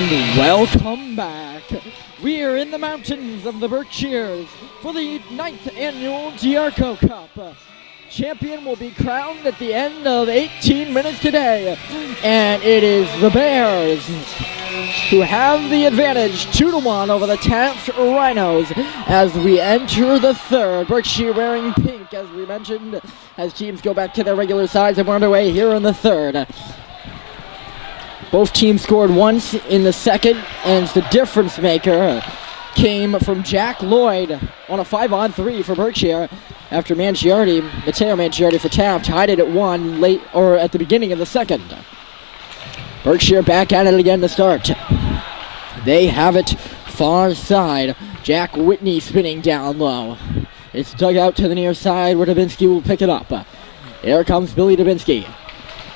And welcome back. We are in the mountains of the Berkshires for the 9th annual Diarco Cup. Champion will be crowned at the end of 18 minutes today. And it is the Bears who have the advantage 2-1 over the Taft Rhinos as we enter the third. Berkshire wearing pink, as we mentioned, as teams go back to their regular sides, and we're underway here in the third. Both teams scored once in the second, and the difference maker came from Jack Lloyd on a 5-on-3 for Berkshire after Matteo Mangiardi for Taft tied it at 1 at the beginning of the second. Berkshire back at it again to start. They have it far side. Jack Whitney spinning down low. It's dug out to the near side where Dubinsky will pick it up. Here comes Billy Dubinsky.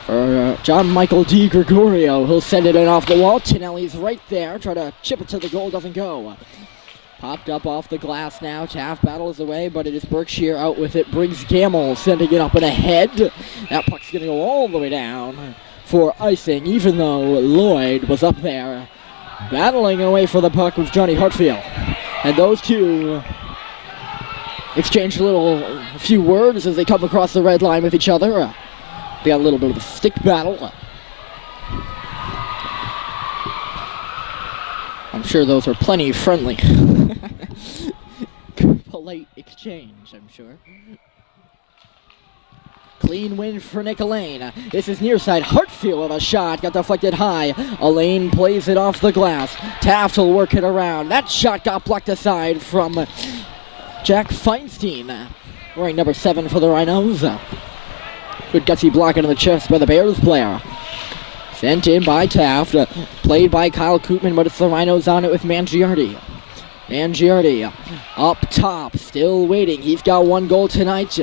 For John Michael Di Gregorio, he'll send it in off the wall. Tonelli's right there, try to chip it to the goal, doesn't go. Popped up off the glass now. Taft battles away, but it is Berkshire out with it. Briggs Gamble sending it up and ahead. That puck's going to go all the way down for icing, even though Lloyd was up there. Battling away for the puck with Johnny Hartfield. And those two exchange a few words as they come across the red line with each other. They got a little bit of a stick battle. I'm sure those were plenty friendly. Polite exchange, I'm sure. Clean win for Nick Elaine. This is near side. Hartfield with a shot. Got deflected high. Elaine plays it off the glass. Taft will work it around. That shot got blocked aside from Jack Feinstein, wearing number 7 for the Rhinos. Good gutsy block into the chest by the Bears player. Sent in by Taft. Played by Kyle Koopman, but it's the Rhinos on it with Mangiardi. Mangiardi up top, still waiting. He's got 1 goal tonight.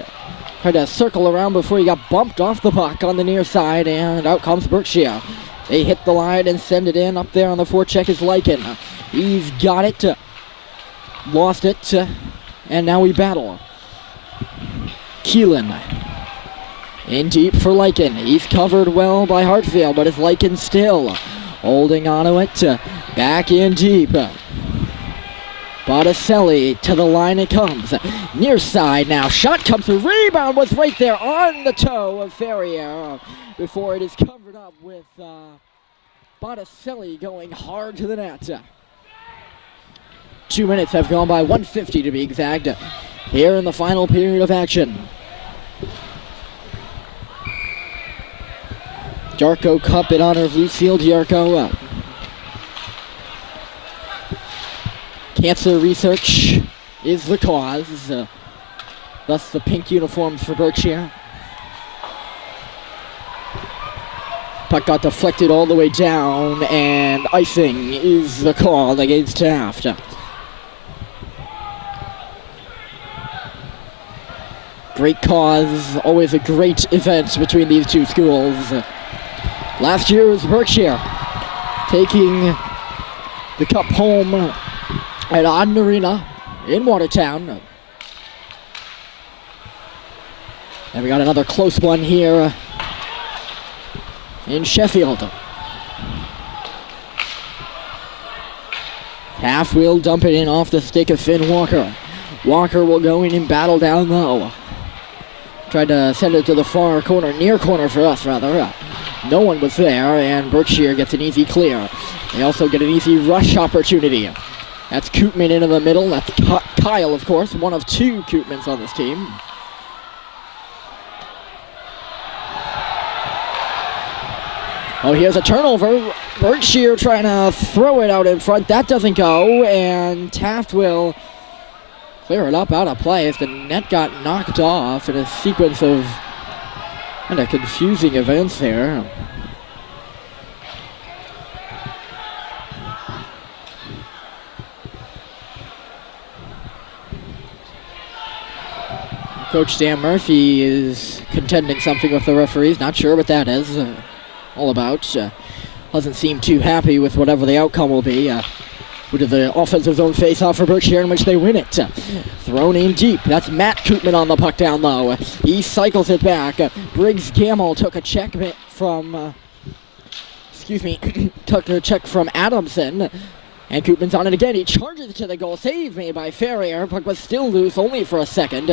Tried to circle around before he got bumped off the puck on the near side, and out comes Berkshire. They hit the line and send it in. Up there on the forecheck is Lycan. He's got it. Lost it. And now we battle. Keelan. In deep for Lycan. He's covered well by Hartfield, but it's Lycan still holding onto it. Back in deep. Botticelli to the line it comes. Near side now. Shot comes through. Rebound was right there on the toe of Ferrier before it is covered up with Botticelli going hard to the net. 2 minutes have gone by, 1:50 to be exact, here in the final period of action. Diarco Cup in honor of Lucille Diarco. Cancer research is the cause. Thus the pink uniforms for Berkshire. Puck got deflected all the way down, and icing is the call against Taft. Great cause, always a great event between these two schools. Last year was Berkshire taking the cup home at Auden Arena in Watertown. And we got another close one here in Sheffield. Half wheel dump it in off the stick of Finn Walker. Walker will go in and battle down low. Tried to send it to the far corner, near corner for us rather. No one was there, and Berkshire gets an easy clear. They also get an easy rush opportunity. That's Koopman into the middle. That's Kyle, of course, one of 2 Koopmans on this team. Oh, here's a turnover. Berkshire trying to throw it out in front. That doesn't go, and Taft will clear it up out of play as the net got knocked off in a sequence of kind of confusing events there. Coach Dan Murphy is contending something with the referees. Not sure what that is all about. Doesn't seem too happy with whatever the outcome will be. With the offensive zone face-off for Berkshire in which they win it. Thrown in deep. That's Matt Koopman on the puck down low. He cycles it back. Briggs Gamble took a check from took a check from Adamson. And Koopman's on it again. He charges to the goal. Save made by Ferrier. Puck was still loose only for a second.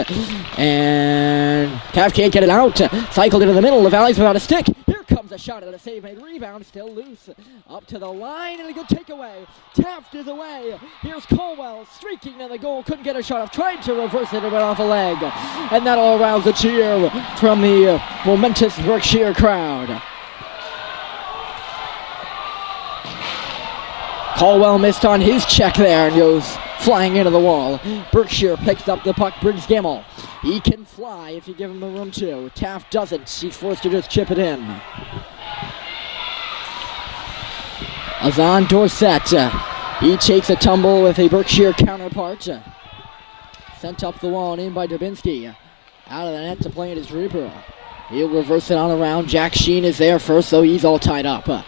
And Taft can't get it out. Cycled into the middle. LaValle's without a stick. Here comes a shot at a save made. Rebound still loose. Up to the line and a good takeaway. Taft is away. Here's Colwell streaking to the goal. Couldn't get a shot off. Tried to reverse it. It went off a leg. And that all aroused a cheer from the momentous Berkshire crowd. Colwell missed on his check there and goes flying into the wall. Berkshire picks up the puck, Briggs Gamble. He can fly if you give him the room to. Taft doesn't. He's forced to just chip it in. Azan Dorsett. He takes a tumble with a Berkshire counterpart. Sent up the wall and in by Dubinsky. Out of the net to play it is Reaper. He'll reverse it on around. Jack Sheen is there first, so he's all tied up.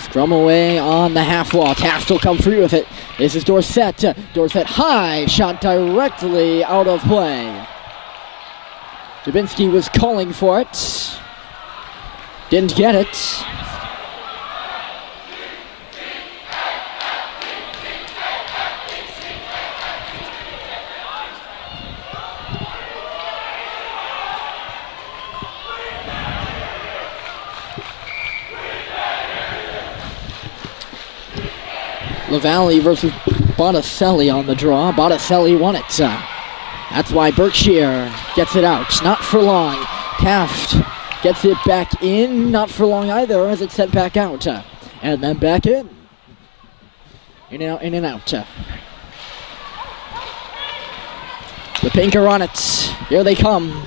Scrum away on the half wall. Taft will come through with it. This is Dorsett. Dorsett high. Shot directly out of play. Dubinsky was calling for it. Didn't get it. LaValle versus Botticelli on the draw. Botticelli won it. That's why Berkshire gets it out. Not for long. Taft gets it back in. Not for long either as it's sent back out. And then back in. In and out, in and out. The Pink are on it. Here they come.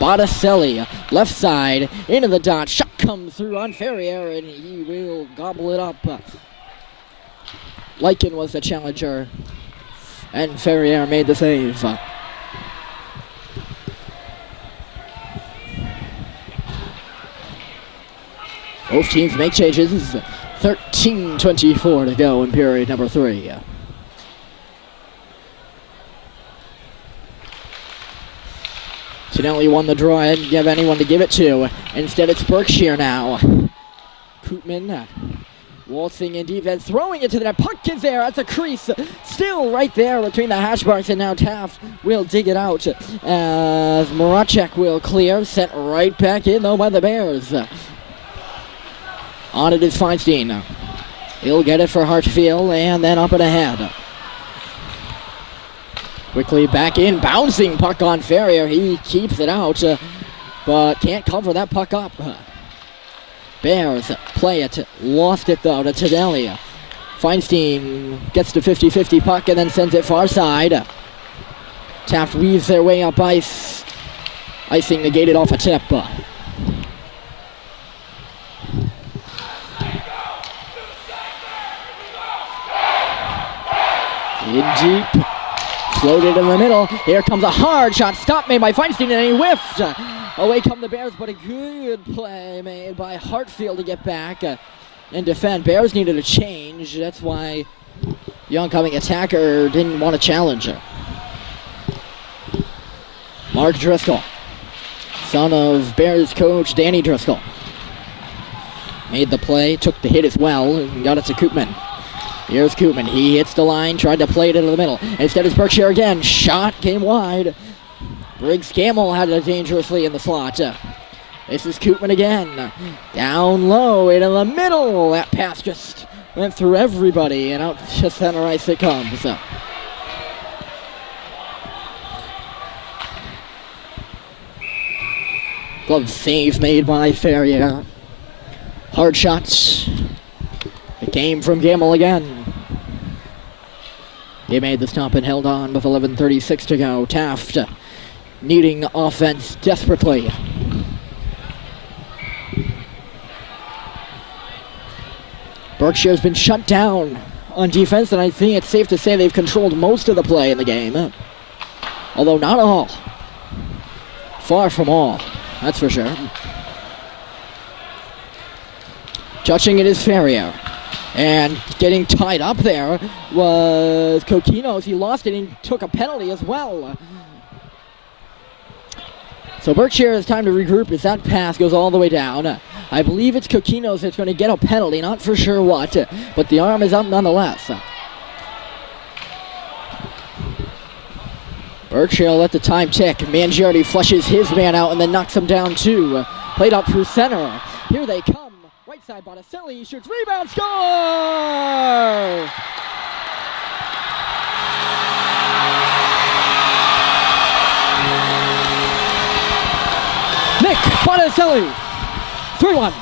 Botticelli, left side, into the dot. Shot comes through on Ferrier and he will gobble it up. Lycan was the challenger, and Ferrier made the save. Both teams make changes. 13:24 to go in period number 3. Tonelli won the draw and didn't have anyone to give it to. Instead, it's Berkshire now. Koopman waltzing in defense, throwing it to the net. Puck is there at the crease. Still right there between the hash marks, and now Taft will dig it out as Moracek will clear. Sent right back in, though, by the Bears. On it is Feinstein. He'll get it for Hartfield, and then up and ahead. Quickly back in, bouncing puck on Ferrier. He keeps it out, but can't cover that puck up. Bears play it, lost it though to Tadelia. Feinstein gets to 50-50 puck and then sends it far side. Taft weaves their way up ice. Icing negated off a tip. In deep, floated in the middle. Here comes a hard shot, stop made by Feinstein and he whiffed. Away come the Bears, but a good play made by Hartfield to get back and defend. Bears needed a change. That's why the oncoming attacker didn't want to challenge her. Mark Driscoll, son of Bears coach Danny Driscoll, made the play, took the hit as well, and got it to Koopman. Here's Koopman. He hits the line, tried to play it into the middle. Instead, it's Berkshire again. Shot came wide. Briggs Gamble had it dangerously in the slot. This is Koopman again. Down low, into the middle. That pass just went through everybody, and out to center ice it comes. Glove save made by Ferrier. Hard shots. It came from Gamble again. He made the stop and held on with 11:36 to go. Taft needing offense desperately. Berkshire's been shut down on defense, and I think it's safe to say they've controlled most of the play in the game. Although not all. Far from all, that's for sure. Touching it is Ferrier. And getting tied up there was Coquinos. He lost it and took a penalty as well. So Berkshire has time to regroup as that pass goes all the way down. I believe it's Coquinos that's going to get a penalty, not for sure what, but the arm is up nonetheless. Berkshire let the time tick. Mangiardi flushes his man out and then knocks him down too. Played up through center. Here they come. Right side, Botticelli shoots, rebound, score! Nick Botticelli, 3-1.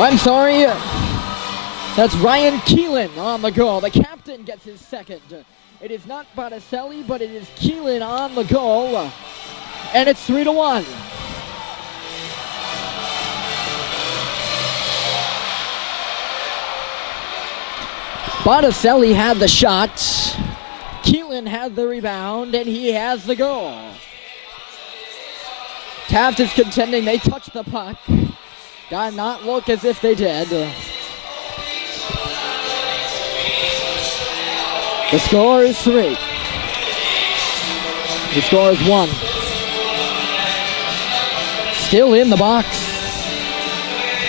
I'm sorry, that's Ryan Keelan on the goal. The captain gets his second. It is not Botticelli, but it is Keelan on the goal, and it's 3-1. Botticelli had the shot, Keelan had the rebound, and he has the goal. Taft is contending they touched the puck. Got not look as if they did. The score is 3. The score is 1. Still in the box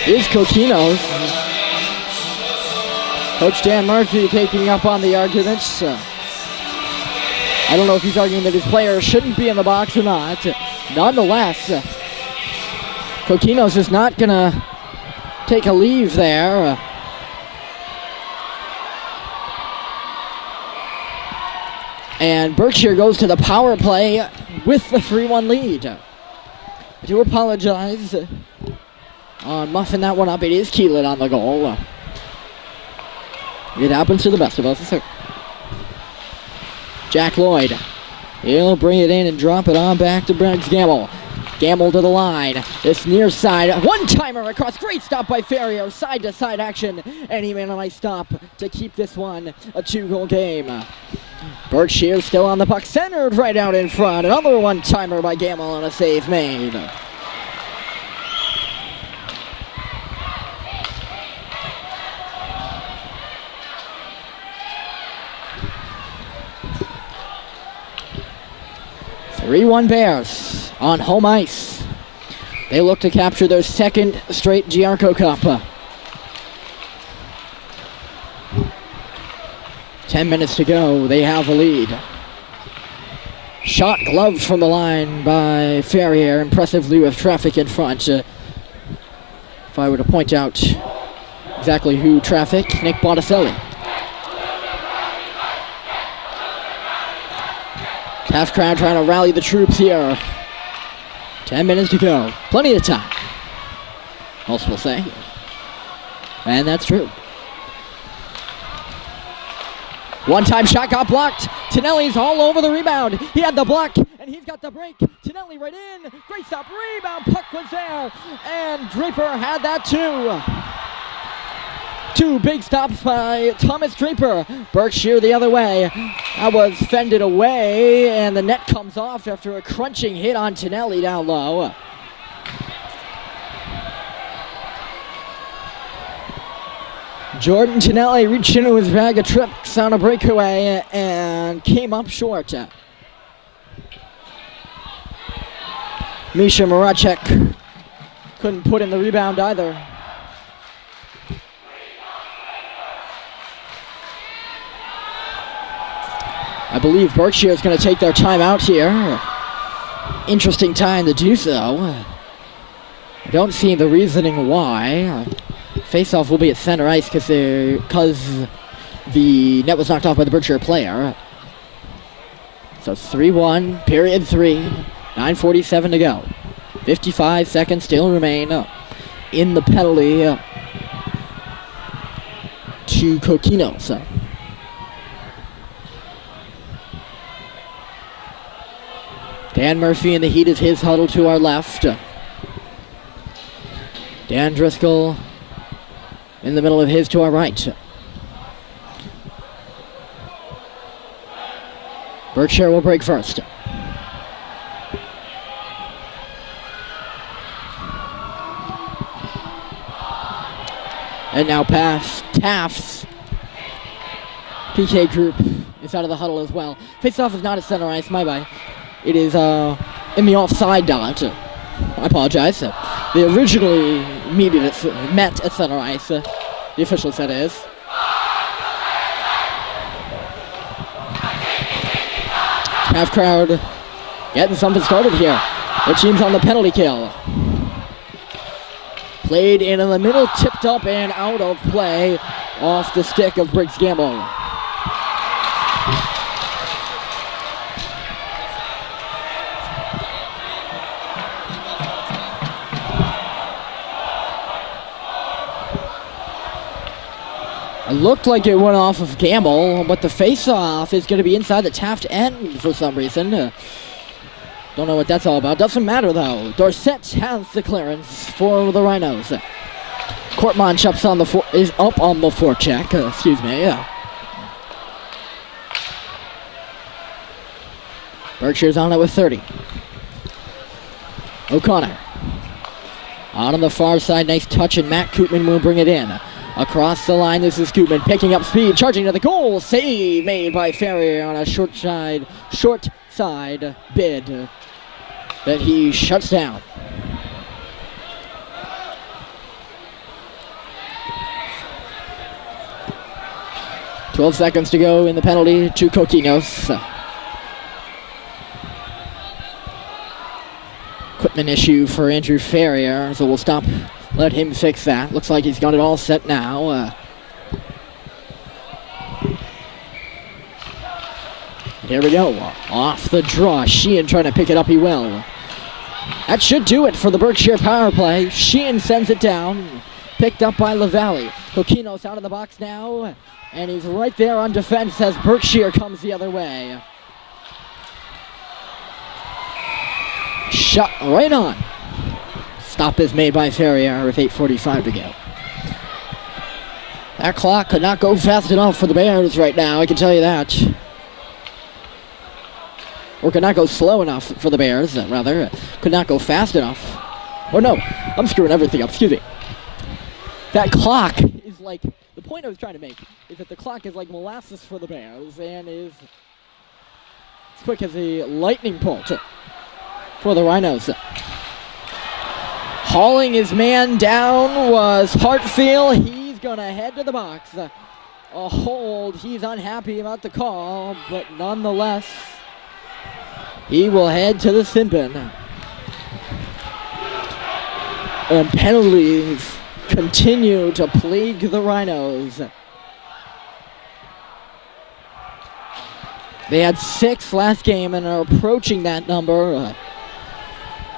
is Coquinos. Coach Dan Murphy taking up on the arguments. I don't know if he's arguing that his players shouldn't be in the box or not. Nonetheless, Coquinos is not going to take a leave there. And Berkshire goes to the power play with the 3-1 lead. I do apologize on muffing that one up. It is Keelan on the goal. It happens to the best of us. Jack Lloyd. He'll bring it in and drop it on back to Briggs Gamble. Gamble to the line. This near side. One-timer across. Great stop by Ferrier. Side-to-side action. And he made a nice stop to keep this one a 2-goal game. Berkshire still on the puck. Centered right out in front. Another one-timer by Gamble on a save made. Three-1 Bears on home ice. They look to capture their second straight Giarco Cup. 10 minutes to go. They have a lead. Shot gloved from the line by Ferrier. Impressive lieu of traffic in front. If I were to point out exactly who trafficked, Nick Botticelli. Taft crowd trying to rally the troops here. 10 minutes to go. Plenty of time. Most will say. And that's true. One-time shot got blocked. Tonelli's all over the rebound. He had the block, and he's got the break. Tonelli right in. Great stop. Rebound. Puck was there. And Draper had that too. Two big stops by Thomas Draper. Berkshire the other way. That was fended away, and the net comes off after a crunching hit on Tonelli down low. Jordan Tonelli reached into his bag of tricks on a breakaway and came up short. Misha Maracek couldn't put in the rebound either. I believe Berkshire is going to take their time out here. Interesting time to do so. I don't see the reasoning why. Face-off will be at center ice because the net was knocked off by the Berkshire player. So 3-1, period 3, 9:47 to go. 55 seconds still remain in the penalty to Coquinos. Dan Murphy in the heat of his huddle to our left. Dan Driscoll in the middle of his to our right. Berkshire will break first. And now pass Taft's PK group is out of the huddle as well. Face-off is not at center ice, my bye. It is in the offside dot. I apologize. They originally met at center ice. The official said it is. Half crowd getting something started here. The team's on the penalty kill. Played in the middle, tipped up and out of play off the stick of Briggs Gamble. It looked like it went off of Gamble, but the face-off is going to be inside the Taft end for some reason. Don't know what that's all about. Doesn't matter, though. Dorsett has the clearance for the Rhinos. Courtmanch is up on the forecheck. Excuse me. Berkshire's on it with 30. O'Connor. On the far side, nice touch, and Matt Koopman will bring it in. Across the line, this is Koopman picking up speed, charging to the goal. Save made by Ferrier on a short side bid that he shuts down. "12 seconds to go in the penalty to Coquinos. Equipment issue for Andrew Ferrier, so we'll let him fix that. Looks like he's got it all set now. Here we go. Off the draw. Sheehan trying to pick it up. He will. That should do it for the Berkshire power play. Sheehan sends it down. Picked up by LaValle. Coquinos out of the box now. And he's right there on defense as Berkshire comes the other way. Shot right on. Stop is made by Ferrier with 8:45 to go. That clock could not go fast enough for the Bears right now, I can tell you that. Or could not go slow enough for the Bears, rather. Could not go fast enough. Or no, I'm screwing everything up, excuse me. That clock is like, the point I was trying to make is that the clock is like molasses for the Bears and is as quick as a lightning bolt for the Rhinos. Hauling his man down was Hartfield. He's going to head to the box. A hold. He's unhappy about the call, but nonetheless, he will head to the sin bin. And penalties continue to plague the Rhinos. They had 6 last game and are approaching that number.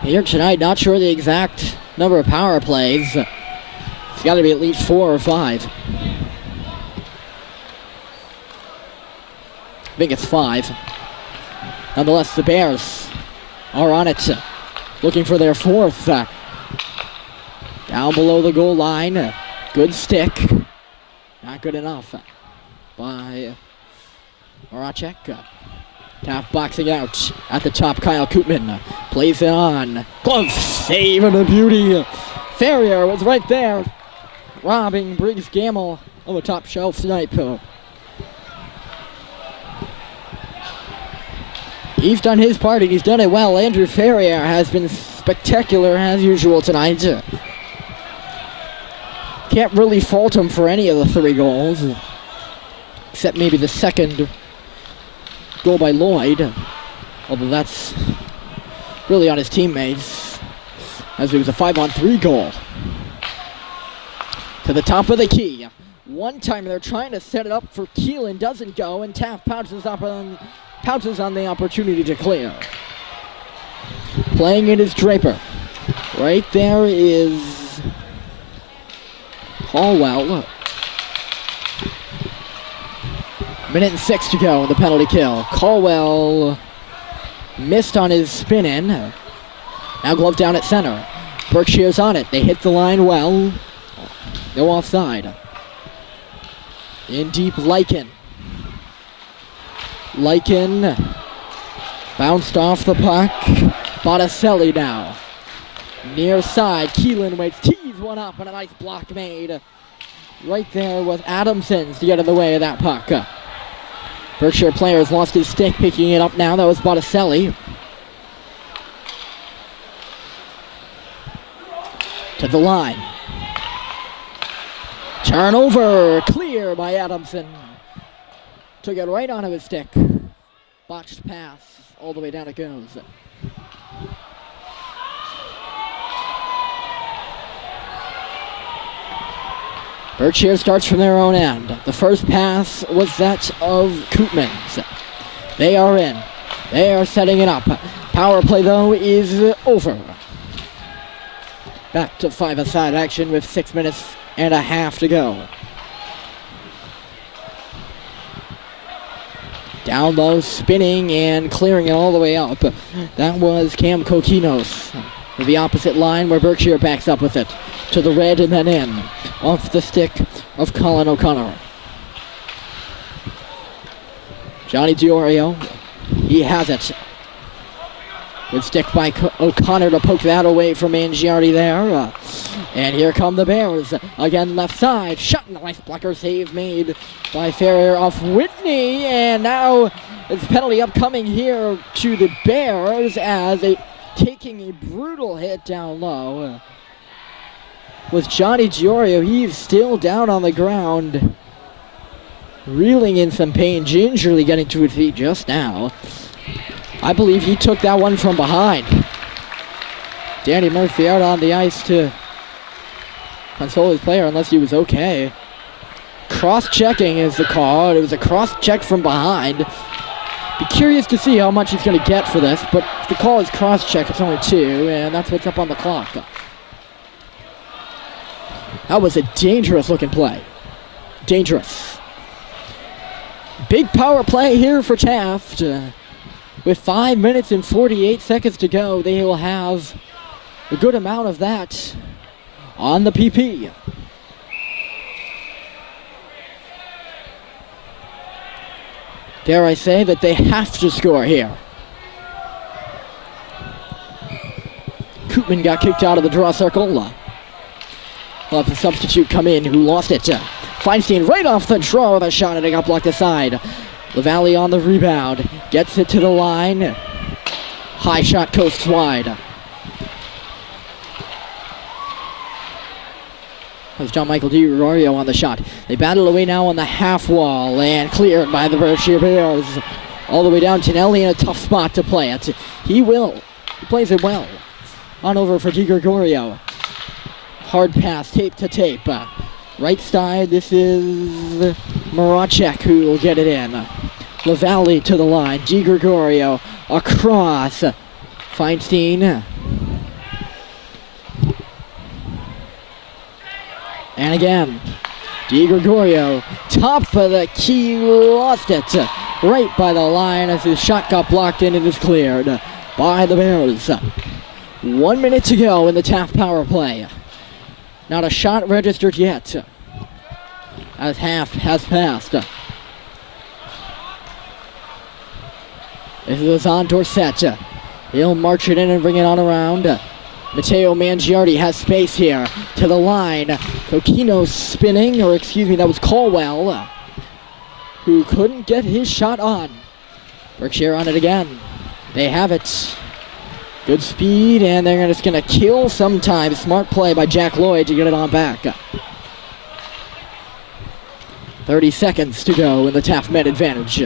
Here tonight, not sure the exact number of power plays. It's got to be at least 4 or 5. I think it's 5. Nonetheless, the Bears are on it, looking for their 4th. Down below the goal line, good stick. Not good enough by Horacek. Taft boxing out at the top. Kyle Koopman plays it on. Glove save and a beauty. Ferrier was right there, robbing Briggs Gamble of a top shelf snipe. He's done his part and he's done it well. Andrew Ferrier has been spectacular as usual tonight. Can't really fault him for any of the 3 goals, except maybe the second goal by Lloyd, although that's really on his teammates, as it was a 5-on-3 goal. To the top of the key. One time they're trying to set it up for Keelan, doesn't go, and Taft pounces on the opportunity to clear. Playing it is Draper. Right there is Hallwell. Minute and 6 to go in the penalty kill. Caldwell missed on his spin in. Now glove down at center. Berkshire's on it. They hit the line well. No offside. In deep, Lycan. Lycan bounced off the puck. Botticelli now. Near side. Keelan waits. Tees one up and a nice block made right there was Adamson's to get in the way of that puck. Berkshire player has lost his stick, picking it up now. That was Botticelli. To the line. Turnover, clear by Adamson. Took it right onto his stick. Botched pass, all the way down it goes. Berkshire starts from their own end. The first pass was that of Koopmans. They are in. They are setting it up. Power play, though, is over. Back to five-a-side action with 6 minutes and a half to go. Down low, spinning and clearing it all the way up. That was Cam Kokinos. To the opposite line where Berkshire backs up with it. To the red and then in. Off the stick of Colin O'Connor. Johnny Diorio, he has it. Good stick by O'Connor to poke that away from Mangiardi there. And here come the Bears. Again, left side. Shot in the nice blocker save made by Ferrier off Whitney. And now it's penalty upcoming here to the Bears as taking a brutal hit down low. Was Johnny Diorio. He's still down on the ground. Reeling in some pain. Gingerly getting to his feet just now. I believe he took that one from behind. Danny Murphy out on the ice to console his player unless he was okay. Cross-checking is the call. It was a cross-check from behind. Be curious to see how much he's going to get for this, but if the call is cross-check, it's only 2, and that's what's up on the clock. That was a dangerous-looking play. Dangerous. Big power play here for Taft. With 5 minutes and 48 seconds to go, they will have a good amount of that on the PP. Dare I say that they have to score here. Koopman got kicked out of the draw circle. We'll have the substitute come in who lost it. Feinstein right off the draw with a shot and it got blocked aside. LaValle on the rebound. Gets it to the line. High shot coasts wide. That was John Michael DiRorio on the shot. They battle away now on the half wall and cleared by the Berkshire Bears. All the way down. Tonelli in a tough spot to play it. He plays it well. On over for DiGregorio. Hard pass, tape to tape. Right side, this is Maracek who will get it in. LaValle to the line. DiGregorio across. Feinstein. And again, DiGregorio, top of the key, lost it. Right by the line as his shot got blocked and it is cleared by the Bears. 1 minute to go in the Taft power play. Not a shot registered yet, as half has passed. This is on Dorsett. He'll march it in and bring it on around. Matteo Mangiardi has space here to the line. Coquino spinning, or excuse me, that was Caldwell, who couldn't get his shot on. Berkshire on it again. They have it. Good speed, and they're just going to kill some time. Smart play by Jack Lloyd to get it on back. 30 seconds to go in the Taft men advantage.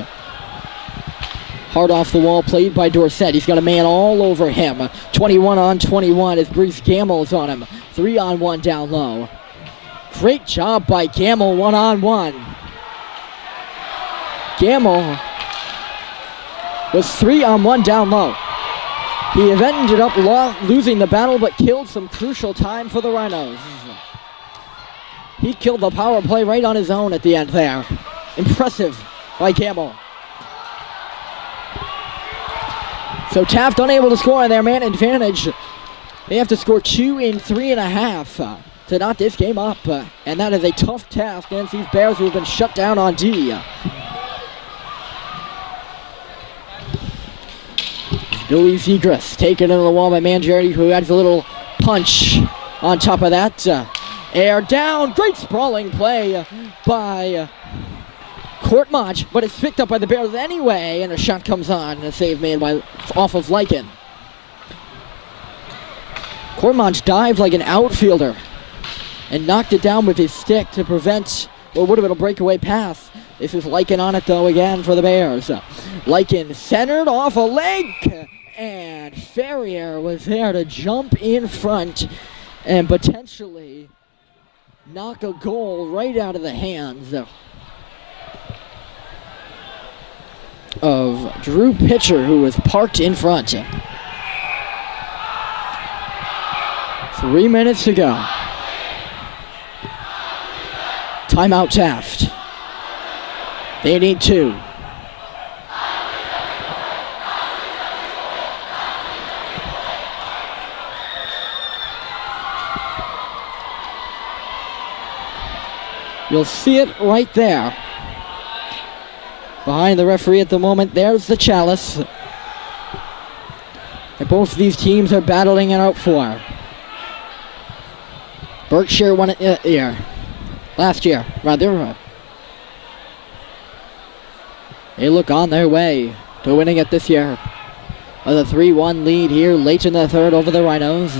Hard off the wall, played by Dorsett. He's got a man all over him. 21 on 21 as Bruce Gammel's on him. 3-on-1 down low. Great job by Gammel, 1-on-1. Gammel was 3-on-1 down low. He ended up losing the battle, but killed some crucial time for the Rhinos. He killed the power play right on his own at the end there. Impressive by Gammel. So Taft unable to score on their man advantage. They have to score 2 in 3.5 to knot this game up. And that is a tough task against these Bears who have been shut down on D. Billy Zegras taken into the wall by Mangiardi, who adds a little punch on top of that. Air down. Great sprawling play by Courtmont, but it's picked up by the Bears anyway, and a shot comes on. A save made off of Lycan. Courtmont dived like an outfielder and knocked it down with his stick to prevent what would have been a breakaway pass. This is Lycan on it, though, again for the Bears. Lycan centered off a leg, and Ferrier was there to jump in front and potentially knock a goal right out of the hands of Drew Pitcher, who was parked in front. 3 minutes to go. Timeout Taft. They need 2. You'll see it right there. Behind the referee at the moment, there's the chalice that both of these teams are battling it out for. Berkshire won it last year, rather. They look on their way to winning it this year. With a 3-1 lead here late in the third over the Rhinos.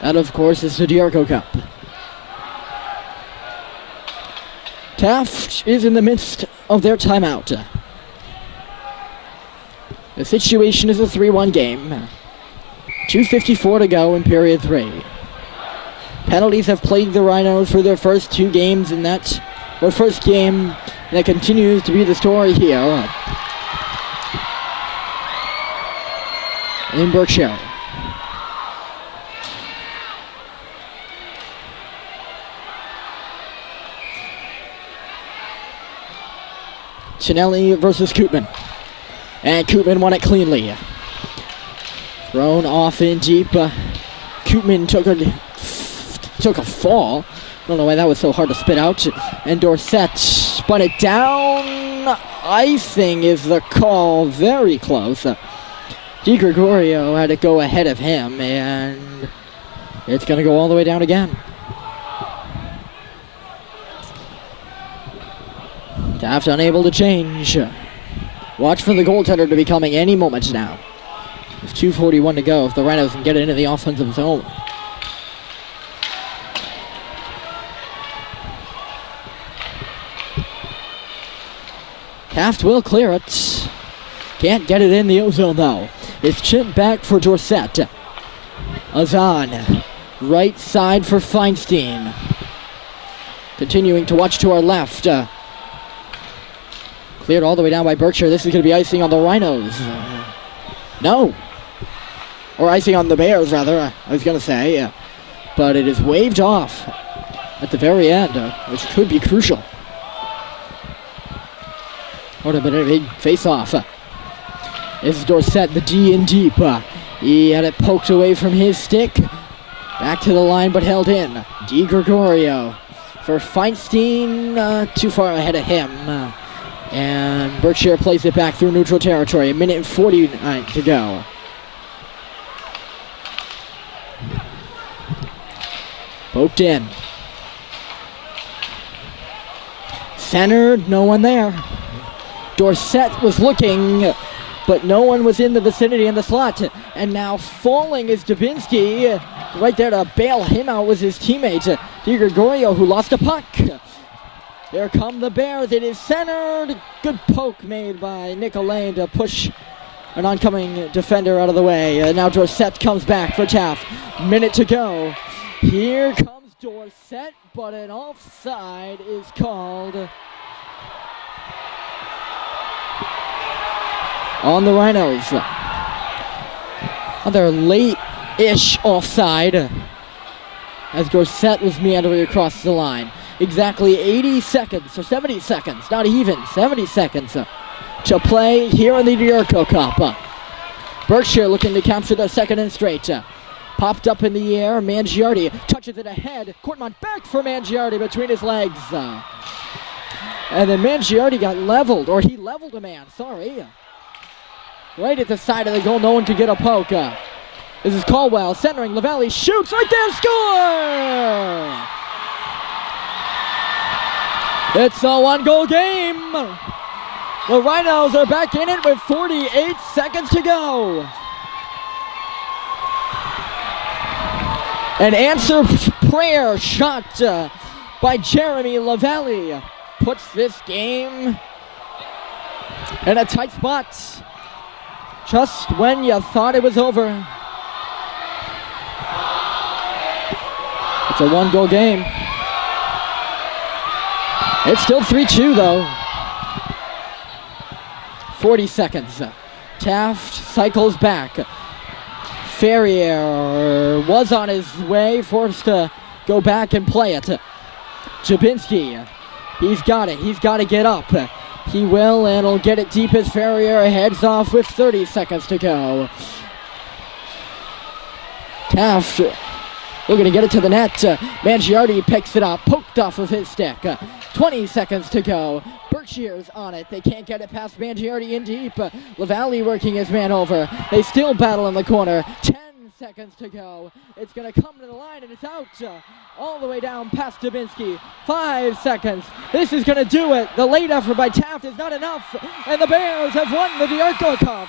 That, of course, is the Diarco Cup. Taft is in the midst of their timeout. The situation is a 3-1 game. 2:54 to go in period 3. Penalties have plagued the Rhinos for their first 2 games in that, or first game, and that continues to be the story here in Berkshire. Chinelli versus Koopman. And Koopman won it cleanly. Thrown off in deep. Koopman took a fall. I don't know why that was so hard to spit out. And Dorsett spun it down. Icing is the call. Very close. Di Gregorio had to go ahead of him, and it's going to go all the way down again. Taft unable to change. Watch for the goaltender to be coming any moment now. There's 2:41 to go if the Rhinos can get it into the offensive zone. Taft will clear it. Can't get it in the O-zone, though. It's chipped back for Dorsett. Azan. Right side for Feinstein. Continuing to watch to our left. Cleared all the way down by Berkshire. This is going to be icing on the Rhinos. No. Or icing on the Bears, rather, I was going to say. But it is waved off at the very end, which could be crucial. Would have been a big face-off. This is Dorsett, the D in deep. He had it poked away from his stick. Back to the line, but held in. Di Gregorio for Feinstein, too far ahead of him. And Berkshire plays it back through neutral territory. 1:49 to go. Poked in. Centered, no one there. Dorsett was looking, but no one was in the vicinity in the slot. And now falling is Dubinsky. Right there to bail him out was his teammate, Di Gregorio, who lost a puck. Here come the Bears. It is centered. Good poke made by Nicolane to push an oncoming defender out of the way. Now Dorsett comes back for Taft. Minute to go. Here comes Dorsett, but an offside is called on the Rhinos. Another late-ish offside as Dorsett was meandering across the line. Exactly 80 seconds, or 70 seconds, not even, 70 seconds to play here in the Diarco Cup. Berkshire looking to capture their second and straight. Popped up in the air, Mangiardi touches it ahead. Courtmont back for Mangiardi between his legs. And then Mangiardi got leveled, or he leveled a man, sorry. Right at the side of the goal, no one could get a poke. This is Caldwell centering. LaValle shoots right there, score! It's a one-goal game. The Rhinos are back in it with 48 seconds to go. An answer prayer shot by Jeremy LaValle puts this game in a tight spot just when you thought it was over. It's a one-goal game. It's still 3-2 though. 40 seconds. Taft cycles back. Ferrier was on his way, forced to go back and play it. Jabinski, he's got it. He's got to get up. He will, and he'll get it deep as Ferrier heads off with 30 seconds to go. Taft looking to get it to the net. Mangiardi picks it up, poked off of his stick. 20 seconds to go. Berkshire's on it. They can't get it past Mangiardi in deep. LaValle working his man over. They still battle in the corner. 10 seconds to go. It's going to come to the line, and it's out. All the way down past Dubinsky. 5 seconds. This is going to do it. The late effort by Taft is not enough, and the Bears have won the Diarco Cup.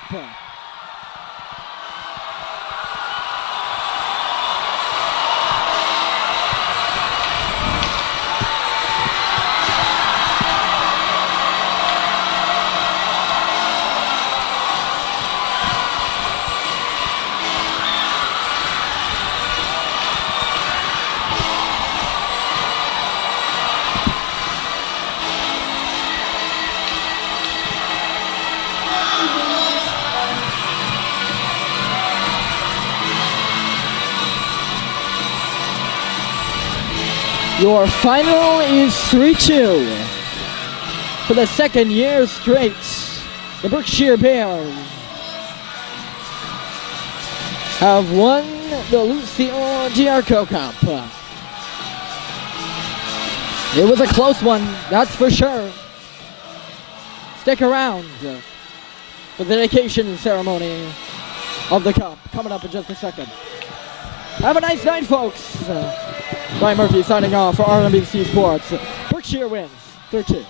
Your final is 3-2. For the second year straight, the Berkshire Bears have won the Lucio Diarco Cup. It was a close one, that's for sure. Stick around for the dedication ceremony of the cup coming up in just a second. Have a nice night, folks. Ryan Murphy signing off for RMBC Sports. Berkshire wins 3-2.